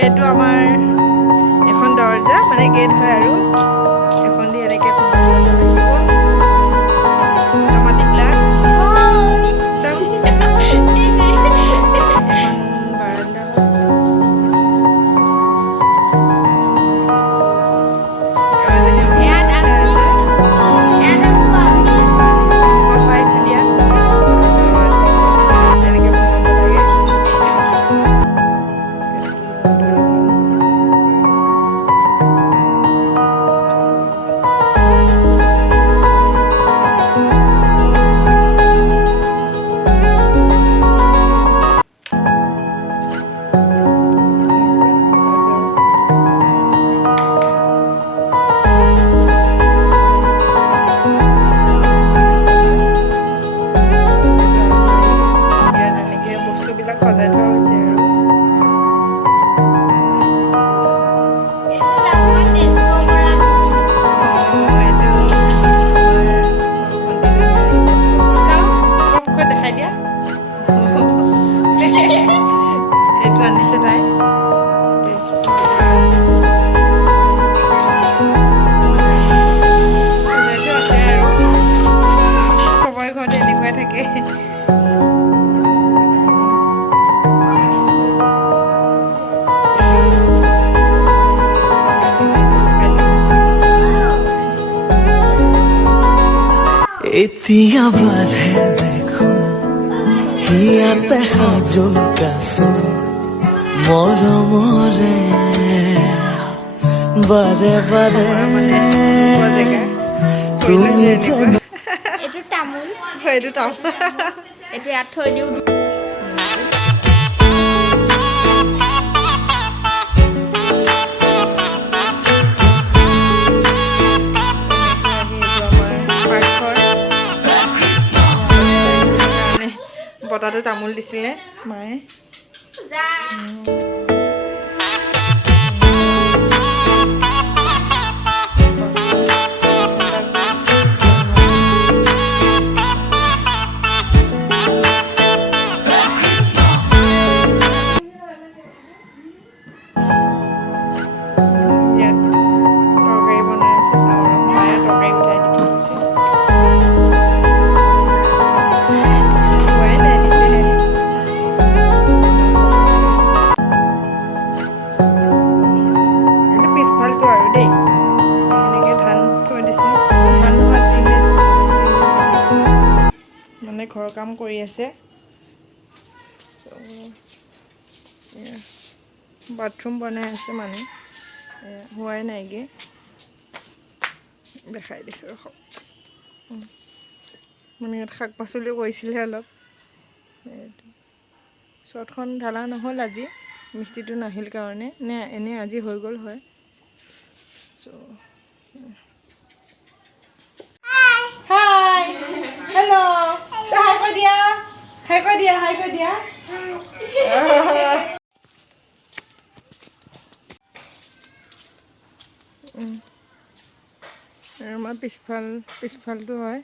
এইটো আমাৰ এখন দৰ্জা মানে গেট হয় আৰু এখন দি এনেকৈ এতিয়া বাঢ়ে দেখোন হিয়াতে সাজোন কাচোন মৰমৰে বাৰে বাৰে তুমি জানো এইটো তামোল এইটো তামোল এইটো ইয়াত থৈ দিওঁ বতাহটো তামোল দিছিলে মায়ে ঘৰৰ কাম কৰি আছে বাথৰুম বনাই আছে মানে হোৱাই নাইগে দেখাই দিছোঁ মানে ইয়াত শাক পাচলিও কৰিছিলে অলপ চটখন ঢালা নহ'ল আজি মিস্ত্ৰীটো নাহিল কাৰণে নে এনে আজি হৈ গ'ল হয় হাই হেল্ল' হাই কৈ দিয়া আমাৰ পিছফালটো হয়